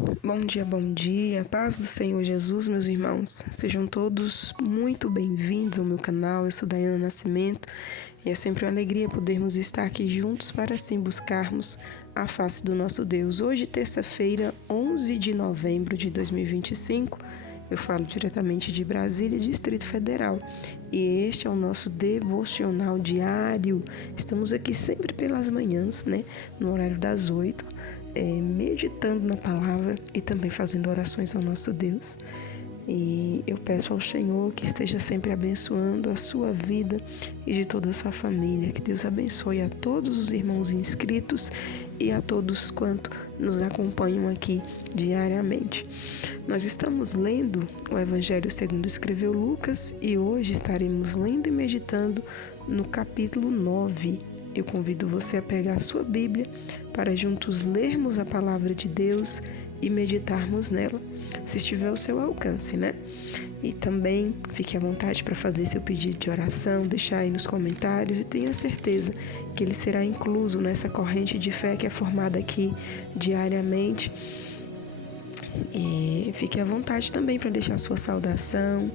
Bom dia, paz do Senhor Jesus, meus irmãos. Sejam todos muito bem-vindos ao meu canal. Eu sou Daiana Nascimento e é sempre uma alegria podermos estar aqui juntos para assim buscarmos a face do nosso Deus. Hoje, terça-feira, 11 de novembro de 2025, eu falo diretamente de Brasília, Distrito Federal, e este é o nosso devocional diário. Estamos aqui sempre pelas manhãs, no horário das 8, meditando na palavra e também fazendo orações ao nosso Deus. E eu peço ao Senhor que esteja sempre abençoando a sua vida e de toda a sua família. Que Deus abençoe a todos os irmãos inscritos e a todos quanto nos acompanham aqui diariamente. Nós estamos lendo o Evangelho segundo escreveu Lucas e hoje estaremos lendo e meditando no capítulo 9. Eu convido você a pegar a sua Bíblia para juntos lermos a palavra de Deus e meditarmos nela, se estiver ao seu alcance, E também fique à vontade para fazer seu pedido de oração, deixar aí nos comentários e tenha certeza que ele será incluso nessa corrente de fé que é formada aqui diariamente. E fique à vontade também para deixar sua saudação.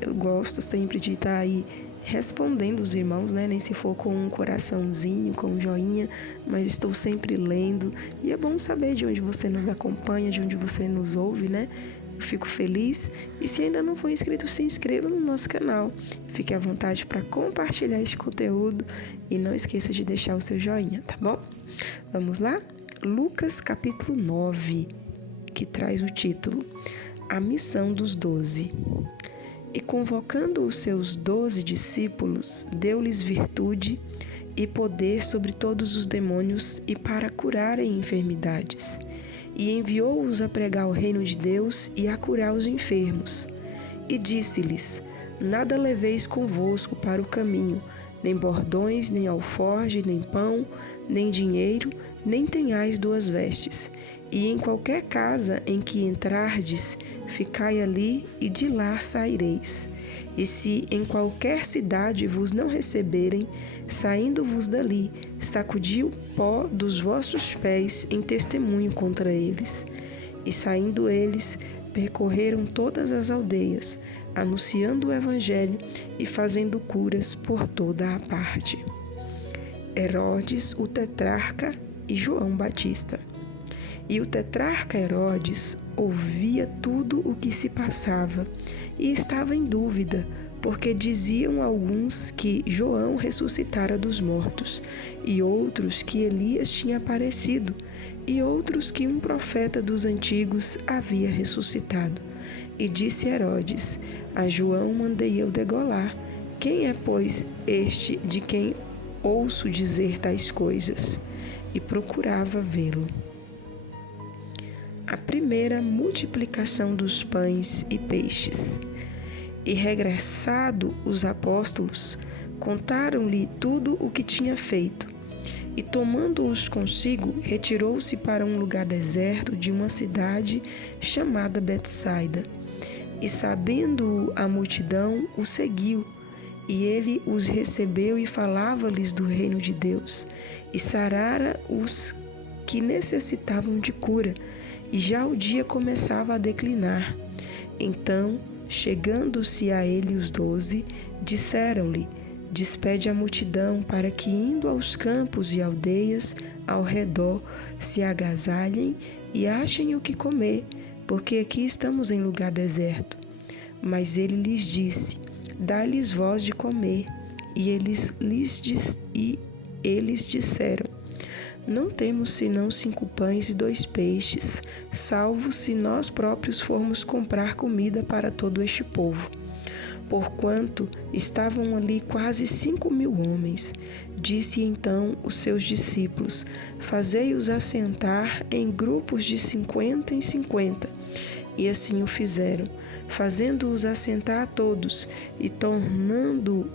Eu gosto sempre de estar aí respondendo os irmãos, Nem se for com um coraçãozinho, com um joinha, mas estou sempre lendo. E é bom saber de onde você nos acompanha, de onde você nos ouve, Eu fico feliz. E se ainda não for inscrito, se inscreva no nosso canal. Fique à vontade para compartilhar este conteúdo e não esqueça de deixar o seu joinha, tá bom? Vamos lá? Lucas capítulo 9, que traz o título A Missão dos 12. E convocando os seus 12 discípulos, deu-lhes virtude e poder sobre todos os demônios e para curarem enfermidades. E enviou-os a pregar o reino de Deus e a curar os enfermos. E disse-lhes: Nada leveis convosco para o caminho, nem bordões, nem alforge, nem pão, nem dinheiro, nem tenhais 2 vestes. E em qualquer casa em que entrardes, ficai ali e de lá saireis. E se em qualquer cidade vos não receberem, saindo-vos dali, sacudi o pó dos vossos pés em testemunho contra eles. E saindo eles, percorreram todas as aldeias, anunciando o evangelho e fazendo curas por toda a parte. Herodes, o tetrarca, e João Batista. E o tetrarca Herodes ouvia tudo o que se passava e estava em dúvida, porque diziam alguns que João ressuscitara dos mortos, e outros que Elias tinha aparecido, e outros que um profeta dos antigos havia ressuscitado. E disse Herodes: A João mandei eu degolar. Quem é, pois, este de quem ouço dizer tais coisas? E procurava vê-lo. A primeira multiplicação dos pães e peixes. E regressado os apóstolos, contaram-lhe tudo o que tinha feito. E tomando-os consigo, retirou-se para um lugar deserto de uma cidade chamada Betsaida. E sabendo a multidão, o seguiu. E ele os recebeu e falava-lhes do reino de Deus. E sarara os que necessitavam de cura. E já o dia começava a declinar. Então, chegando-se a ele os 12, disseram-lhe: Despede a multidão para que, indo aos campos e aldeias ao redor, se agasalhem e achem o que comer, porque aqui estamos em lugar deserto. Mas ele lhes disse: Dá-lhes vós de comer. E eles disseram: Não temos senão 5 pães e 2 peixes, salvo se nós próprios formos comprar comida para todo este povo. Porquanto estavam ali quase 5.000 homens. Disse então os seus discípulos: Fazei-os assentar em grupos de 50 em 50. E assim o fizeram, fazendo-os assentar a todos, e tomando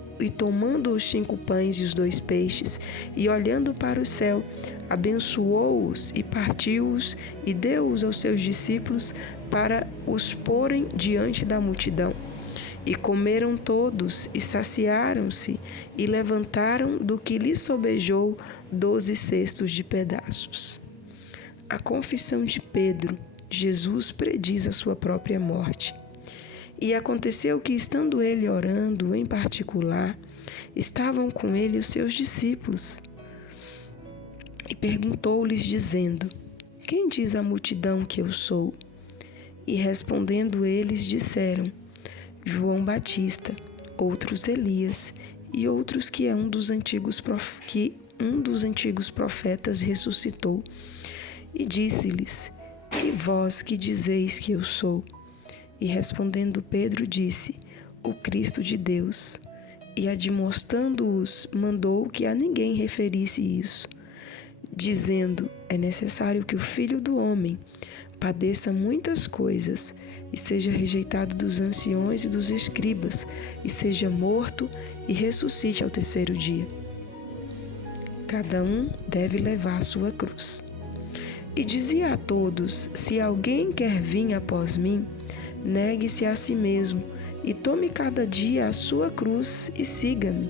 os 5 pães e os 2 peixes, e olhando para o céu, abençoou-os e partiu-os, e deu-os aos seus discípulos para os porem diante da multidão. E comeram todos, e saciaram-se, e levantaram do que lhes sobejou 12 cestos de pedaços. A confissão de Pedro. Jesus prediz a sua própria morte. E aconteceu que, estando ele orando em particular, estavam com ele os seus discípulos. E perguntou-lhes, dizendo: Quem diz a multidão que eu sou? E respondendo eles, disseram: João Batista, outros Elias, e outros que um dos antigos profetas ressuscitou. E disse-lhes: E vós que dizeis que eu sou? E respondendo Pedro disse: O Cristo de Deus. E admoestando-os, mandou que a ninguém referisse isso, dizendo: É necessário que o Filho do Homem padeça muitas coisas, e seja rejeitado dos anciões e dos escribas, e seja morto, e ressuscite ao terceiro dia. Cada um deve levar a sua cruz. E dizia a todos: Se alguém quer vir após mim, negue-se a si mesmo, e tome cada dia a sua cruz e siga-me.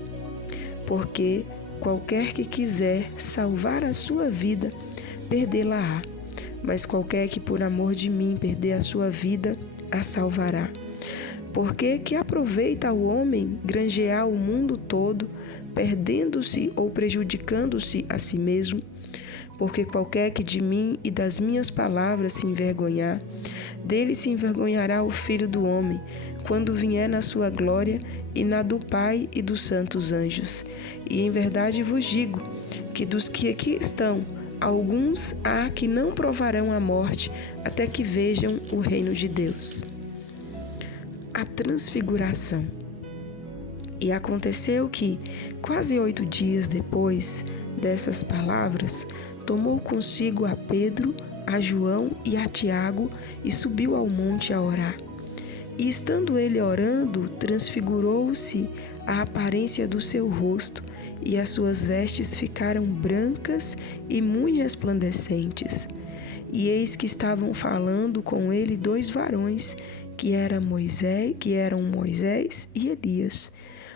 Porque qualquer que quiser salvar a sua vida, perdê-la-á. Mas qualquer que por amor de mim perder a sua vida, a salvará. Porque que aproveita ao homem granjear o mundo todo, perdendo-se ou prejudicando-se a si mesmo? Porque qualquer que de mim e das minhas palavras se envergonhar, dele se envergonhará o Filho do Homem, quando vier na sua glória e na do Pai e dos santos anjos. E em verdade vos digo, que dos que aqui estão, alguns há que não provarão a morte, até que vejam o reino de Deus. A transfiguração. E aconteceu que, quase 8 dias depois dessas palavras, tomou consigo a Pedro, a João e a Tiago e subiu ao monte a orar. E estando ele orando, transfigurou-se a aparência do seu rosto, e as suas vestes ficaram brancas e muito resplandecentes. E eis que estavam falando com ele 2 varões, que eram Moisés e Elias,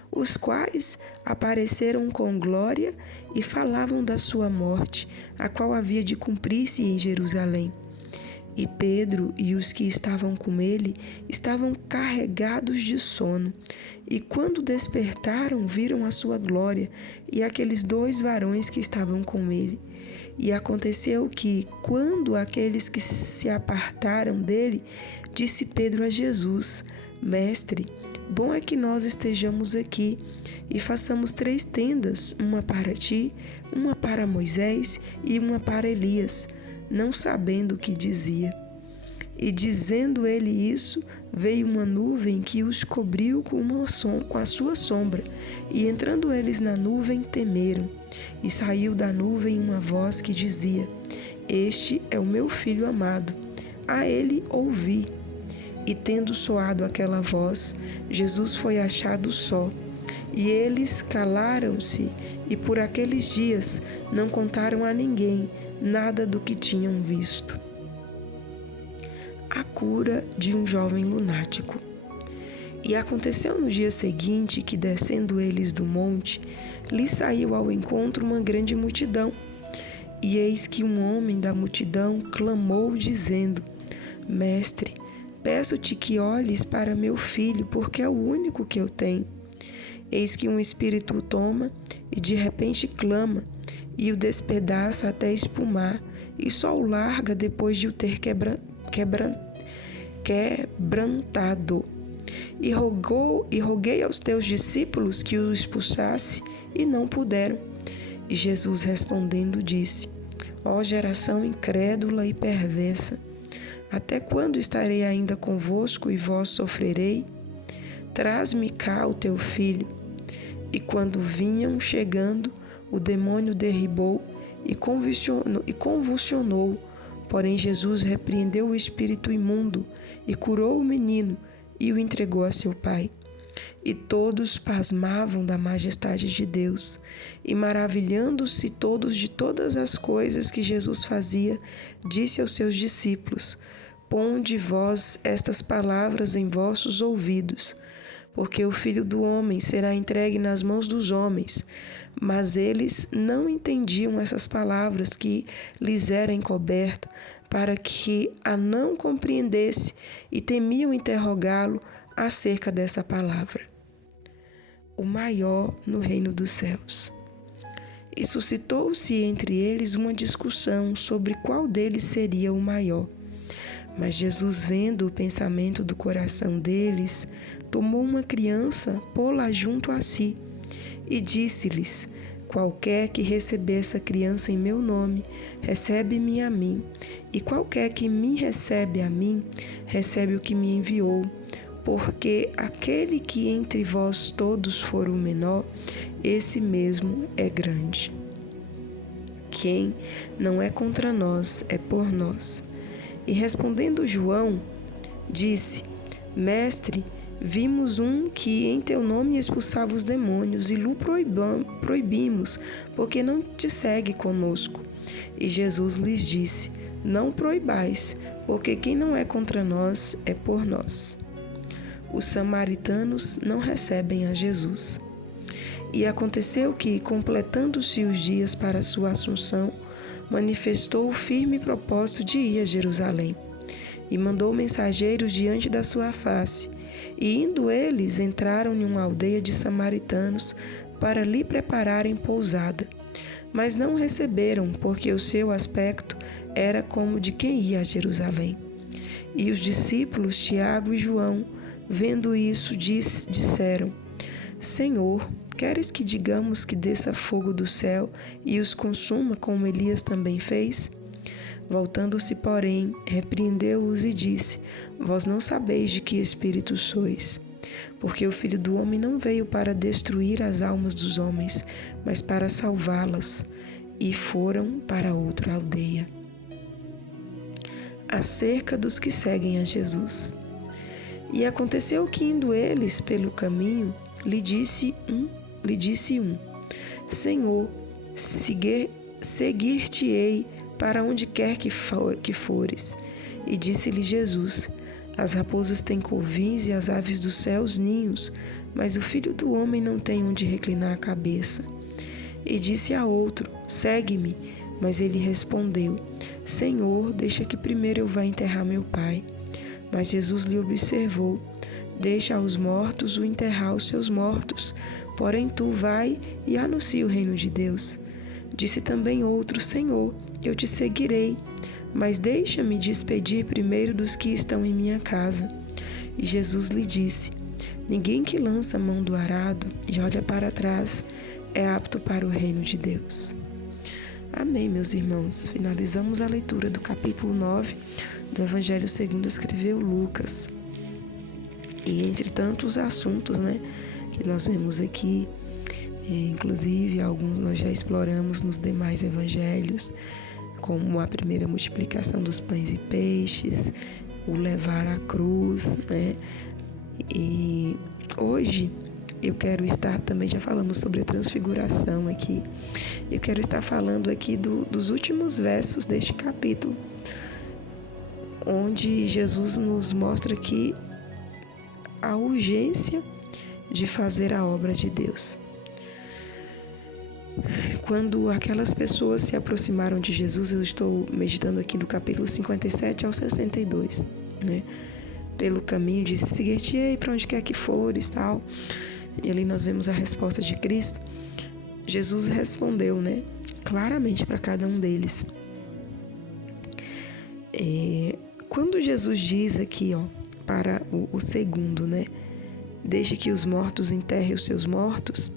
os quais apareceram com glória e falavam da sua morte, a qual havia de cumprir-se em Jerusalém. E Pedro e os que estavam com ele estavam carregados de sono, e quando despertaram, viram a sua glória e aqueles 2 varões que estavam com ele. E aconteceu que, quando aqueles que se apartaram dele, disse Pedro a Jesus: Mestre, bom é que nós estejamos aqui e façamos 3 tendas, uma para ti, uma para Moisés e uma para Elias, não sabendo o que dizia. E dizendo ele isso, veio uma nuvem que os cobriu com a sua sombra, e entrando eles na nuvem, temeram. E saiu da nuvem uma voz que dizia: Este é o meu filho amado, a ele ouvi. E tendo soado aquela voz, Jesus foi achado só. E eles calaram-se, e por aqueles dias não contaram a ninguém nada do que tinham visto. A cura de um jovem lunático. E aconteceu no dia seguinte que, descendo eles do monte, lhes saiu ao encontro uma grande multidão. E eis que um homem da multidão clamou, dizendo: Mestre, peço-te que olhes para meu filho, porque é o único que eu tenho. Eis que um espírito o toma e de repente clama, e o despedaça até espumar, e só o larga depois de o ter quebrantado. E roguei aos teus discípulos que o expulsasse, e não puderam. E Jesus respondendo disse: Ó geração incrédula e perversa, até quando estarei ainda convosco e vós sofrerei? Traz-me cá o teu filho. E quando vinham chegando, o demônio derribou e convulsionou. Porém Jesus repreendeu o espírito imundo e curou o menino e o entregou a seu pai. E todos pasmavam da majestade de Deus, e maravilhando-se todos de todas as coisas que Jesus fazia, disse aos seus discípulos: Ponde vós estas palavras em vossos ouvidos, porque o Filho do Homem será entregue nas mãos dos homens. Mas eles não entendiam essas palavras que lhes eram encobertas, para que a não compreendesse e temiam interrogá-lo acerca dessa palavra. O maior no reino dos céus. E suscitou-se entre eles uma discussão sobre qual deles seria o maior. Mas Jesus, vendo o pensamento do coração deles, tomou uma criança, pô-la junto a si, e disse-lhes: qualquer que receber essa criança em meu nome, recebe-me a mim, e qualquer que me recebe a mim, recebe o que me enviou. Porque aquele que entre vós todos for o menor, esse mesmo é grande. Quem não é contra nós, é por nós. E respondendo João, disse: Mestre, vimos um que em teu nome expulsava os demônios e lhe proibimos, porque não te segue conosco. E Jesus lhes disse: Não proibais, porque quem não é contra nós, é por nós. Os samaritanos não recebem a Jesus. E aconteceu que, completando-se os dias para a sua assunção, manifestou o firme propósito de ir a Jerusalém, e mandou mensageiros diante da sua face. E indo eles, entraram em uma aldeia de samaritanos para lhe prepararem pousada. Mas não o receberam, porque o seu aspecto era como de quem ia a Jerusalém. E os discípulos Tiago e João, vendo isso, disseram: Senhor, queres que digamos que desça fogo do céu e os consuma, como Elias também fez? Voltando-se, porém, repreendeu-os e disse: Vós não sabeis de que espírito sois, porque o Filho do Homem não veio para destruir as almas dos homens, mas para salvá-las. E foram para outra aldeia. Acerca dos que seguem a Jesus. E aconteceu que, indo eles pelo caminho, lhe disse um: Senhor, seguir-te-ei para onde quer que fores. E disse-lhe Jesus: As raposas têm covins e as aves dos céus ninhos, mas o Filho do Homem não tem onde reclinar a cabeça. E disse a outro: Segue-me. Mas ele respondeu: Senhor, deixa que primeiro eu vá enterrar meu pai. Mas Jesus lhe observou: Deixa aos mortos o enterrar os seus mortos, porém tu vai e anuncia o reino de Deus. Disse também outro: Senhor, eu te seguirei, mas deixa-me despedir primeiro dos que estão em minha casa. E Jesus lhe disse: Ninguém que lança a mão do arado e olha para trás é apto para o reino de Deus. Amém, meus irmãos. Finalizamos a leitura do capítulo 9 do Evangelho segundo escreveu Lucas. E entre tantos assuntos, que nós vemos aqui, inclusive alguns nós já exploramos nos demais evangelhos, como a primeira multiplicação dos pães e peixes, o levar a cruz, E hoje eu quero estar, também já falamos sobre a transfiguração aqui, eu quero estar falando aqui dos últimos versos deste capítulo, onde Jesus nos mostra aqui a urgência de fazer a obra de Deus. Quando aquelas pessoas se aproximaram de Jesus, eu estou meditando aqui do capítulo 57 ao 62, Pelo caminho disse: Seguir-te-ei para onde quer que fores, tal. E ali nós vemos a resposta de Cristo. Jesus respondeu, claramente para cada um deles. Quando Jesus diz aqui, para o segundo, Deixe que os mortos enterrem os seus mortos,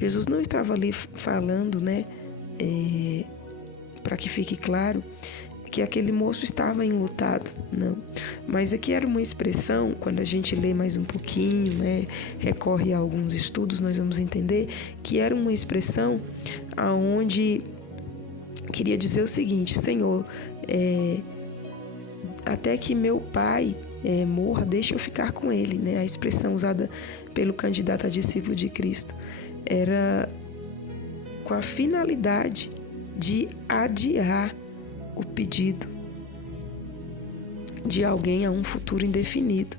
Jesus não estava ali falando, para que fique claro, que aquele moço estava enlutado, não. Mas aqui era uma expressão, quando a gente lê mais um pouquinho, recorre a alguns estudos, nós vamos entender que era uma expressão aonde queria dizer o seguinte: Senhor, até que meu pai morra, deixa eu ficar com ele, A expressão usada pelo candidato a discípulo de Cristo era com a finalidade de adiar o pedido de alguém a um futuro indefinido.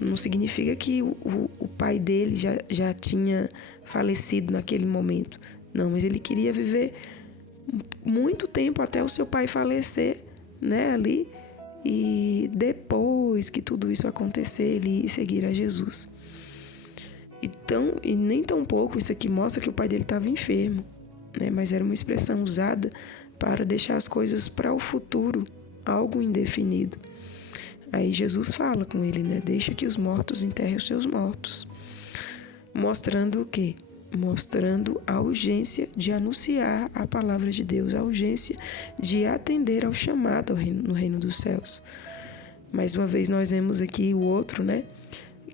Não significa que o pai dele já tinha falecido naquele momento. Não, mas ele queria viver muito tempo até o seu pai falecer, né, ali, e depois que tudo isso acontecer, ele ia seguir a Jesus. E nem tão pouco isso aqui mostra que o pai dele estava enfermo, né, mas era uma expressão usada para deixar as coisas para o futuro, algo indefinido. Aí Jesus fala com ele, né, deixa que os mortos enterrem os seus mortos. Mostrando o quê? Mostrando a urgência de anunciar a palavra de Deus, a urgência de atender ao chamado no reino dos céus. Mais uma vez nós vemos aqui o outro, né,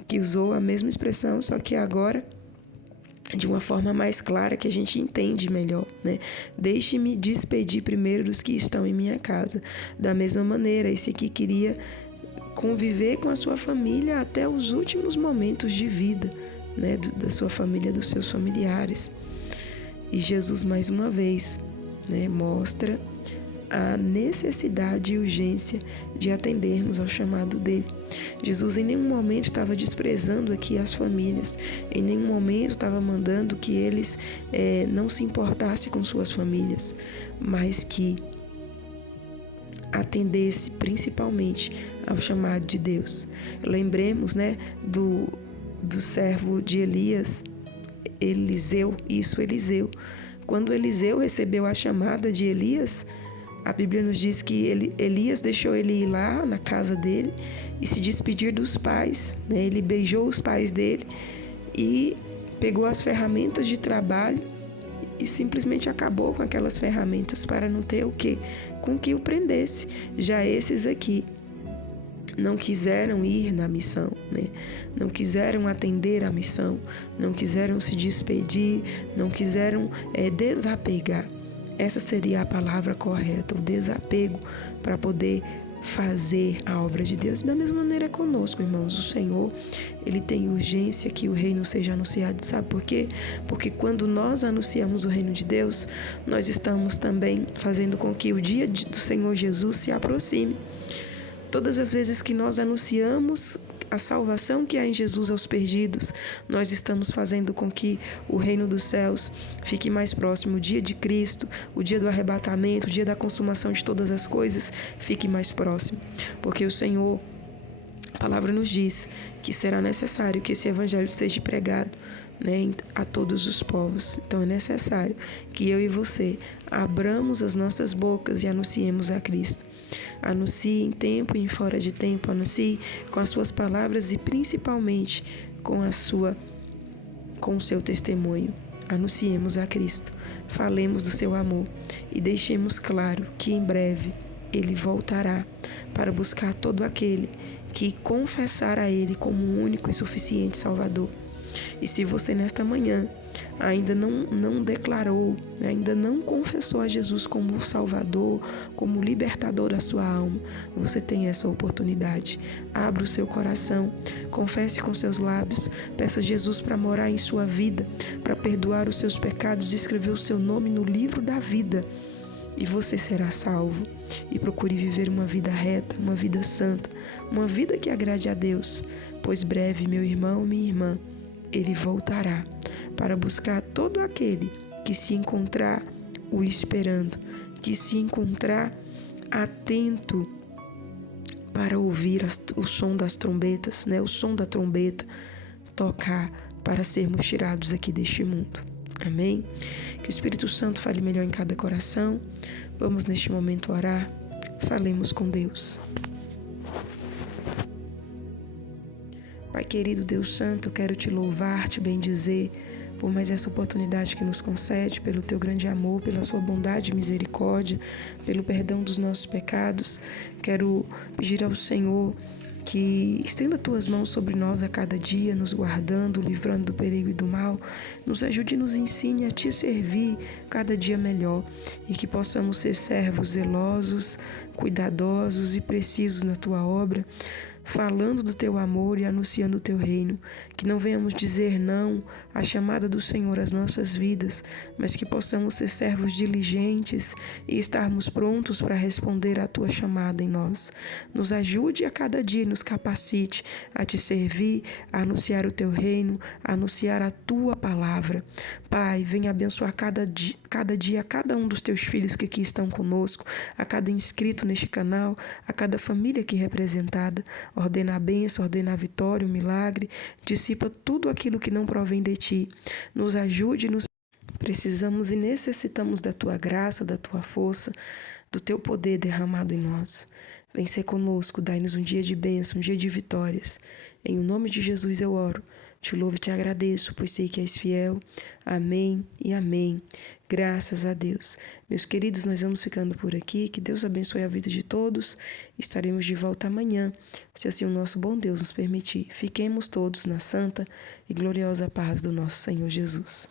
que usou a mesma expressão, só que agora de uma forma mais clara, que a gente entende melhor, né? Deixe-me despedir primeiro dos que estão em minha casa. Da mesma maneira, esse aqui queria conviver com a sua família até os últimos momentos de vida, né, da sua família, dos seus familiares. E Jesus, mais uma vez, né, mostra a necessidade e urgência de atendermos ao chamado dele. Jesus em nenhum momento estava desprezando aqui as famílias, em nenhum momento estava mandando que eles não se importassem com suas famílias, mas que atendesse principalmente ao chamado de Deus. Lembremos, né, do servo de Elias, Eliseu. Quando Eliseu recebeu a chamada de Elias, a Bíblia nos diz que Elias deixou ele ir lá na casa dele e se despedir dos pais, né? Ele beijou os pais dele e pegou as ferramentas de trabalho e simplesmente acabou com aquelas ferramentas para não ter o quê? Com que o prendesse. Já esses aqui não quiseram ir na missão, né? Não quiseram atender à missão, não quiseram se despedir, não quiseram desapegar. Essa seria a palavra correta, o desapego, para poder fazer a obra de Deus. E da mesma maneira conosco, irmãos, o Senhor, ele tem urgência que o reino seja anunciado. Sabe por quê? Porque quando nós anunciamos o reino de Deus, nós estamos também fazendo com que o dia do Senhor Jesus se aproxime. Todas as vezes que nós anunciamos a salvação que há em Jesus aos perdidos, nós estamos fazendo com que o reino dos céus fique mais próximo. O dia de Cristo, o dia do arrebatamento, o dia da consumação de todas as coisas, fique mais próximo. Porque o Senhor, a palavra nos diz que será necessário que esse evangelho seja pregado, né, a todos os povos. Então é necessário que eu e você abramos as nossas bocas e anunciemos a Cristo. Anuncie em tempo e em fora de tempo, anuncie com as suas palavras e principalmente com o seu testemunho. Anunciemos a Cristo, falemos do seu amor e deixemos claro que em breve ele voltará para buscar todo aquele que confessar a ele como o único e suficiente Salvador. E se você nesta manhã ainda não declarou, ainda não confessou a Jesus como o Salvador, como o libertador da sua alma, você tem essa oportunidade. Abra o seu coração, confesse com seus lábios, peça a Jesus para morar em sua vida, para perdoar os seus pecados e escrever o seu nome no livro da vida. E você será salvo. E procure viver uma vida reta, uma vida santa, uma vida que agrade a Deus, pois breve, meu irmão, minha irmã, ele voltará para buscar todo aquele que se encontrar o esperando, que se encontrar atento para ouvir o som das trombetas, né? O som da trombeta tocar para sermos tirados aqui deste mundo. Amém? Que o Espírito Santo fale melhor em cada coração. Vamos neste momento orar. Falemos com Deus. Pai querido, Deus Santo, quero te louvar, te bendizer por mais essa oportunidade que nos concede, pelo teu grande amor, pela sua bondade e misericórdia, pelo perdão dos nossos pecados. Quero pedir ao Senhor que estenda tuas mãos sobre nós a cada dia, nos guardando, livrando do perigo e do mal. Nos ajude e nos ensine a te servir cada dia melhor e que possamos ser servos zelosos, cuidadosos e precisos na tua obra, falando do teu amor e anunciando o teu reino. Que não venhamos dizer não à chamada do Senhor às nossas vidas, mas que possamos ser servos diligentes e estarmos prontos para responder à tua chamada em nós. Nos ajude a cada dia e nos capacite a te servir, a anunciar o teu reino, a anunciar a tua palavra. Pai, venha abençoar cada dia cada um dos teus filhos que aqui estão conosco, a cada inscrito neste canal, a cada família aqui representada. Ordena a bênção, ordena a vitória, o milagre, dissipa tudo aquilo que não provém de ti. Nos ajude, precisamos e necessitamos da tua graça, da tua força, do teu poder derramado em nós. Vem ser conosco, dai-nos um dia de bênção, um dia de vitórias. Em nome de Jesus eu oro. Te louvo e te agradeço, pois sei que és fiel. Amém e amém. Graças a Deus. Meus queridos, nós vamos ficando por aqui. Que Deus abençoe a vida de todos. Estaremos de volta amanhã, se assim o nosso bom Deus nos permitir. Fiquemos todos na santa e gloriosa paz do nosso Senhor Jesus.